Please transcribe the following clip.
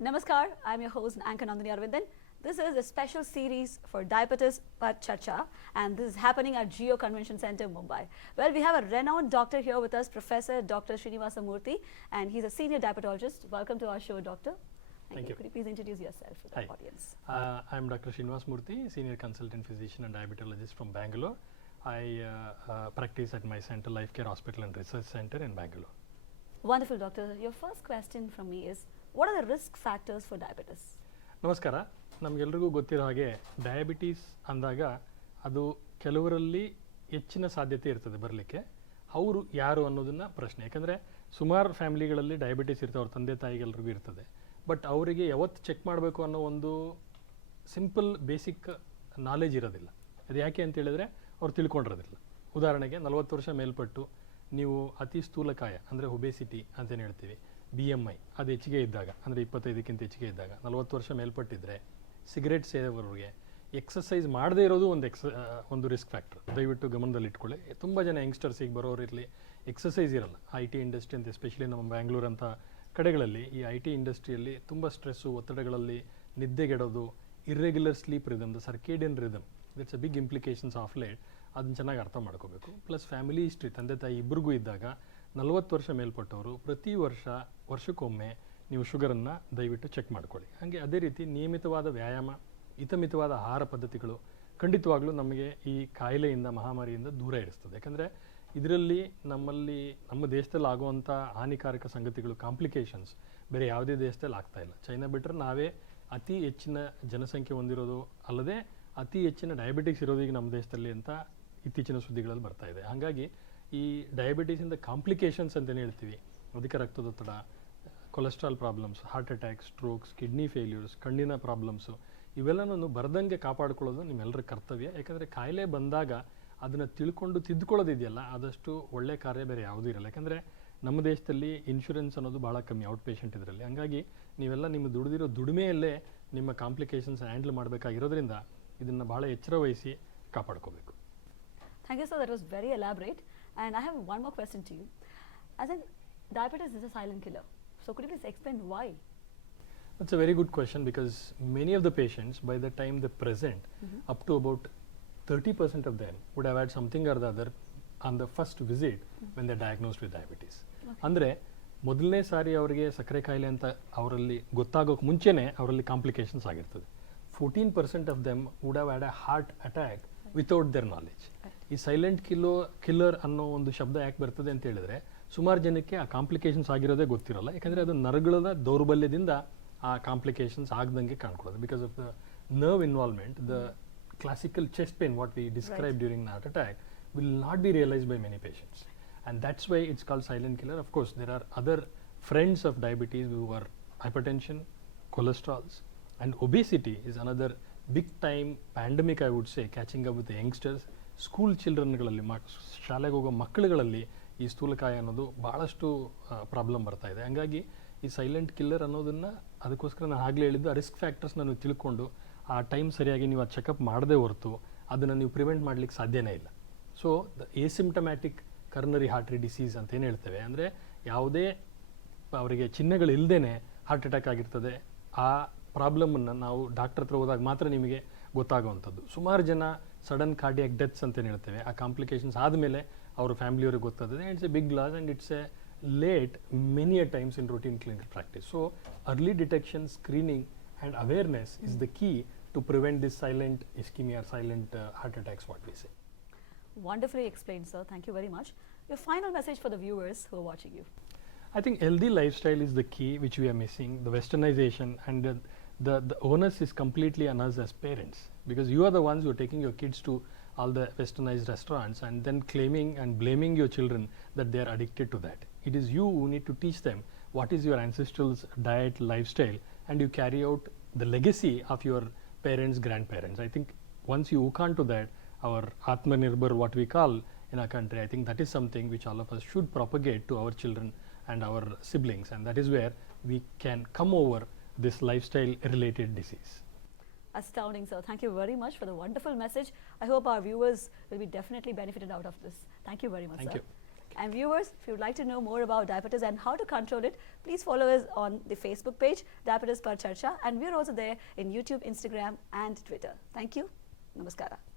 Namaskar, I'm your host 𝐏𝐫𝐸𝐻𝐫𝐸. This is a special series for Diabetes But Charcha, and this is happening at 𝐒𝐫𝐞 Convention Center, Mumbai. Well, we have a renowned doctor here with us, Professor Dr. Srinivasa, and he's a senior diabetologist. Welcome to our show, doctor. Thank you. Could you please introduce yourself for the audience? I'm Dr. Srinivasa, senior consultant physician and diabetologist from Bangalore. I practice at my center, Life Care Hospital and Research Center in Bangalore. Wonderful, doctor. Your first question from me is, what are the risk factors for diabetes? ನಮಸ್ಕಾರ. ನಮಗೆಲ್ಲರಿಗೂ ಗೊತ್ತಿರೋ ಹಾಗೆ diabetes ಅಂದಾಗ ಅದು ಕೆಲವರಲ್ಲಿ ಹೆಚ್ಚಿನ ಸಾಧ್ಯತೆ ಇರ್ತದೆ ಬರಲಿಕ್ಕೆ. ಅವರು ಯಾರು ಅನ್ನೋದನ್ನ ಪ್ರಶ್ನೆ. ಯಾಕಂದರೆ ಸುಮಾರು ಫ್ಯಾಮಿಲಿಗಳಲ್ಲಿ ಡಯಾಬಿಟೀಸ್ ಇರ್ತವೆ, ಅವ್ರ ತಂದೆ ತಾಯಿಗೆಲ್ಲರಿಗೂ ಇರ್ತದೆ. ಬಟ್ ಅವರಿಗೆ ಯಾವತ್ತು ಚೆಕ್ ಮಾಡಬೇಕು ಅನ್ನೋ ಒಂದು ಸಿಂಪಲ್ ಬೇಸಿಕ್ ನಾಲೆಜ್ ಇರೋದಿಲ್ಲ. ಅದು ಯಾಕೆ ಅಂತ ಹೇಳಿದ್ರೆ ಅವ್ರು ತಿಳ್ಕೊಂಡಿರೋದಿಲ್ಲ. ಉದಾಹರಣೆಗೆ 40 ವರ್ಷ ಮೇಲ್ಪಟ್ಟು ನೀವು ಅತಿ ಸ್ಥೂಲಕಾಯ ಅಂದರೆ ಒಬೇಸಿಟಿ ಅಂತೇನು ಹೇಳ್ತೀವಿ, BMI ಅದು ಹೆಚ್ಚಿಗೆ ಇದ್ದಾಗ, ಅಂದರೆ 25ಕ್ಕಿಂತ ಹೆಚ್ಚಿಗೆ ಇದ್ದಾಗ, 40 ವರ್ಷ ಮೇಲ್ಪಟ್ಟಿದ್ರೆ, ಸಿಗರೇಟ್ ಸೇದೋರಿಗೆ, ಎಕ್ಸಸೈಸ್ ಮಾಡದೇ ಇರೋದು ಒಂದು ರಿಸ್ಕ್ ಫ್ಯಾಕ್ಟರ್. ದಯವಿಟ್ಟು ಗಮನದಲ್ಲಿ ಇಟ್ಕೊಳ್ಳಿ. ತುಂಬ ಜನ ಯಂಗ್ಸ್ಟರ್ಸಿಗೆ ಬರೋರು ಇರಲಿ, ಎಕ್ಸಸೈಸ್ ಇರಲ್ಲ. IT ಇಂಡಸ್ಟ್ರಿ ಅಂತ ಎಸ್ಪೆಷಲಿ ನಮ್ಮ ಬ್ಯಾಂಗ್ಳೂರ್ ಅಂತ ಕಡೆಗಳಲ್ಲಿ ಈ IT ಇಂಡಸ್ಟ್ರಿಯಲ್ಲಿ ತುಂಬ ಸ್ಟ್ರೆಸ್ಸು, ಒತ್ತಡಗಳಲ್ಲಿ ನಿದ್ದೆಗೆಡೋದು, irregular sleep rhythm, the circadian rhythm, that's a big implications of late. ಅದನ್ನು ಚೆನ್ನಾಗಿ ಅರ್ಥ ಮಾಡ್ಕೋಬೇಕು. ಪ್ಲಸ್ ಫ್ಯಾಮಿಲಿ ಹಿಸ್ಟ್ರಿ, ತಂದೆ ತಾಯಿ ಇಬ್ಬರಿಗೂ ಇದ್ದಾಗ 40 ವರ್ಷ ಮೇಲ್ಪಟ್ಟವರು ಪ್ರತಿ ವರ್ಷಕ್ಕೊಮ್ಮೆ ನೀವು ಶುಗರನ್ನು ದಯವಿಟ್ಟು ಚೆಕ್ ಮಾಡ್ಕೊಳ್ಳಿ. ಹಾಗೆ ಅದೇ ರೀತಿ ನಿಯಮಿತವಾದ ವ್ಯಾಯಾಮ, ಹಿತಮಿತವಾದ ಆಹಾರ ಪದ್ಧತಿಗಳು ಖಂಡಿತವಾಗ್ಲೂ ನಮಗೆ ಈ ಕಾಯಿಲೆಯಿಂದ, ಮಹಾಮಾರಿಯಿಂದ ದೂರ ಇರಿಸ್ತದೆ. ಯಾಕಂದರೆ ಇದರಲ್ಲಿ ನಮ್ಮ ದೇಶದಲ್ಲಿ ಆಗುವಂಥ ಹಾನಿಕಾರಕ ಸಂಗತಿಗಳು, ಕಾಂಪ್ಲಿಕೇಶನ್ಸ್ ಬೇರೆ ಯಾವುದೇ ದೇಶದಲ್ಲಿ ಆಗ್ತಾ ಇಲ್ಲ. ಚೈನಾ ಬಿಟ್ಟರೆ ನಾವೇ ಅತಿ ಹೆಚ್ಚಿನ ಜನಸಂಖ್ಯೆ ಹೊಂದಿರೋದು ಅಲ್ಲದೆ ಅತಿ ಹೆಚ್ಚಿನ ಡಯಾಬಿಟಿಕ್ಸ್ ಇರೋದೀಗ ನಮ್ಮ ದೇಶದಲ್ಲಿ ಅಂತ ಇತ್ತೀಚಿನ ಸುದ್ದಿಗಳಲ್ಲಿ ಬರ್ತಾ ಇದೆ. ಹಾಗಾಗಿ ಈ ಡಯಾಬಿಟೀಸಿಂದ ಕಾಂಪ್ಲಿಕೇಶನ್ಸ್ ಅಂತಲೇ ಹೇಳ್ತೀವಿ, ಅಧಿಕ ರಕ್ತದೊತ್ತಡ, cholesterol problems, heart attack, strokes, kidney failures, ಕಣ್ಣಿನ ಪ್ರಾಬ್ಲಮ್ಸು, ಇವೆಲ್ಲನೂ ಬರದಂಗೆ ಕಾಪಾಡ್ಕೊಳ್ಳೋದು ನಿಮ್ಮೆಲ್ಲರ ಕರ್ತವ್ಯ. ಯಾಕಂದರೆ ಕಾಯಿಲೆ ಬಂದಾಗ ಅದನ್ನು ತಿಳ್ಕೊಂಡು ತಿದ್ದುಕೊಳ್ಳೋದಿದೆಯಲ್ಲ, ಆದಷ್ಟು ಒಳ್ಳೆ ಕಾರ್ಯ ಬೇರೆ ಯಾವುದೂ ಇರಲ್ಲ. ಯಾಕಂದರೆ ನಮ್ಮ ದೇಶದಲ್ಲಿ ಇನ್ಶೂರೆನ್ಸ್ ಅನ್ನೋದು ಭಾಳ ಕಮ್ಮಿ, ಔಟ್ ಪೇಷಂಟ್ ಇದರಲ್ಲಿ. ಹಾಗಾಗಿ ನೀವೆಲ್ಲ ನಿಮ್ಮ ದುಡಿದಿರೋ ದುಡಿಮೆಯಲ್ಲೇ ನಿಮ್ಮ ಕಾಂಪ್ಲಿಕೇಶನ್ಸ್ ಹ್ಯಾಂಡಲ್ ಮಾಡಬೇಕಾಗಿರೋದ್ರಿಂದ ಇದನ್ನು ಭಾಳ ಎಚ್ಚರ ವಹಿಸಿ ಕಾಪಾಡ್ಕೋಬೇಕು. Thank you, sir. That was very elaborate. And I have one more question to you. As in, diabetes is a silent killer. So could you please explain why? That's a very good question, because many of the patients, by the time they present, up to about 30% of them would have had something or the other on the first visit when they're diagnosed with diabetes. ಅಂದರೆ ಮೊದಲನೇ ಸಾರಿ ಅವರಿಗೆ ಸಕ್ಕರೆ ಕಾಯಿಲೆ ಅಂತ ಅವರಲ್ಲಿ ಗೊತ್ತಾಗೋಕೆ ಮುಂಚೆನೇ ಅವರಲ್ಲಿ complications ಆಗಿರ್ತದೆ. 14% of them would have had a heart attack without their knowledge. ಈ ಸೈಲೆಂಟ್ ಕಿಲ್ಲರ್ ಅನ್ನೋ ಒಂದು ಶಬ್ದ ಯಾಕೆ ಬರ್ತದೆ ಅಂತ ಹೇಳಿದ್ರೆ, ಸುಮಾರು ಜನಕ್ಕೆ ಆ ಕಾಂಪ್ಲಿಕೇಶನ್ಸ್ ಆಗಿರೋದೇ ಗೊತ್ತಿರೋಲ್ಲ. ಯಾಕಂದರೆ ಅದು ನರಗಳ ದೌರ್ಬಲ್ಯದಿಂದ ಆ ಕಾಂಪ್ಲಿಕೇಶನ್ಸ್ ಆಗದಂಗೆ ಕಾಣ್ಕೊಳ್ಳೋದು. Because of the nerve involvement, the classical chest pain what we describe during heart attack will not be realized by many patients, and that's why it's called silent killer. Of course, there are other friends of diabetes who are hypertension, cholesterols, and obesity is another big time pandemic, I would say, catching up with the youngsters. School ಚಿಲ್ಡ್ರನ್ಗಳಲ್ಲಿ, ಶಾಲೆಗೆ ಹೋಗೋ ಮಕ್ಕಳುಗಳಲ್ಲಿ ಈ ಸ್ಥೂಲಕಾಯ ಅನ್ನೋದು ಭಾಳಷ್ಟು problem ಬರ್ತಾ ಇದೆ. ಹಂಗಾಗಿ ಈ ಸೈಲೆಂಟ್ ಕಿಲ್ಲರ್ ಅನ್ನೋದನ್ನು, ಅದಕ್ಕೋಸ್ಕರ ನಾನು ಆಗಲೇ ಹೇಳಿದ್ದು, ಆ ರಿಸ್ಕ್ ಫ್ಯಾಕ್ಟರ್ಸ್ನ ನೀವು ತಿಳ್ಕೊಂಡು ಆ ಟೈಮ್ ಸರಿಯಾಗಿ ನೀವು ಆ ಚೆಕಪ್ ಮಾಡದೇ ಹೊರತು ಅದನ್ನು ನೀವು ಪ್ರಿವೆಂಟ್ ಮಾಡಲಿಕ್ಕೆ ಸಾಧ್ಯನೇ ಇಲ್ಲ. ಸೊ ದ ಎಸಿಂಪ್ಟಮ್ಯಾಟಿಕ್ ಕರ್ನರಿ ಹಾರ್ಟ್ರಿ ಡಿಸೀಸ್ ಅಂತ ಏನು ಹೇಳ್ತೇವೆ, ಅಂದರೆ ಯಾವುದೇ ಅವರಿಗೆ ಚಿಹ್ನೆಗಳು ಇಲ್ಲದೇ ಹಾರ್ಟ್ ಅಟ್ಯಾಕ್ ಆಗಿರ್ತದೆ. ಆ ಪ್ರಾಬ್ಲಮನ್ನು ನಾವು ಡಾಕ್ಟರ್ ಹತ್ರ ಹೋದಾಗ ಮಾತ್ರ ನಿಮಗೆ ಗೊತ್ತಾಗುವಂಥದ್ದು. ಸುಮಾರು ಜನ ಸಡನ್ ಕಾರ್ಡಿಯಾಕ್ ಡೆತ್ಸ್ ಅಂತೇನು ಹೇಳ್ತೇವೆ, ಆ ಕಾಂಪ್ಲಿಕೇಶನ್ಸ್ ಆದಮೇಲೆ ಅವ್ರ ಫ್ಯಾಮಿಲಿಯವ್ರಿಗೆ ಗೊತ್ತಾಗ್ತದೆ. It's a big loss and it's a late many a times in routine clinical practice. So early detection, screening and awareness is the key to prevent this silent ischemia, silent heart attacks, what we say. Wonderfully explained, sir. Thank you very much. Your final message for the viewers who are watching you. I think healthy lifestyle is the key which we are missing. The westernization and the onus is completely on us as parents, because you are the ones who are taking your kids to all the westernized restaurants and then claiming and blaming your children that they are addicted to that. It is you who need to teach them what is your ancestral diet, lifestyle, and you carry out the legacy of your parents, grandparents. I think once you hook on to that, our Atmanirbhar, what we call in our country, I think that is something which all of us should propagate to our children and our siblings, and that is where we can come over this lifestyle related disease. Astounding, sir. Thank you very much for the wonderful message. I hope our viewers will be definitely benefited out of this. Thank you very much, Thank sir. you. And viewers, if you'd like to know more about diabetes and how to control it, please follow us on the Facebook page, Diabetes Par Charcha, and we're also there in YouTube, Instagram, and Twitter. Thank you. Namaskara.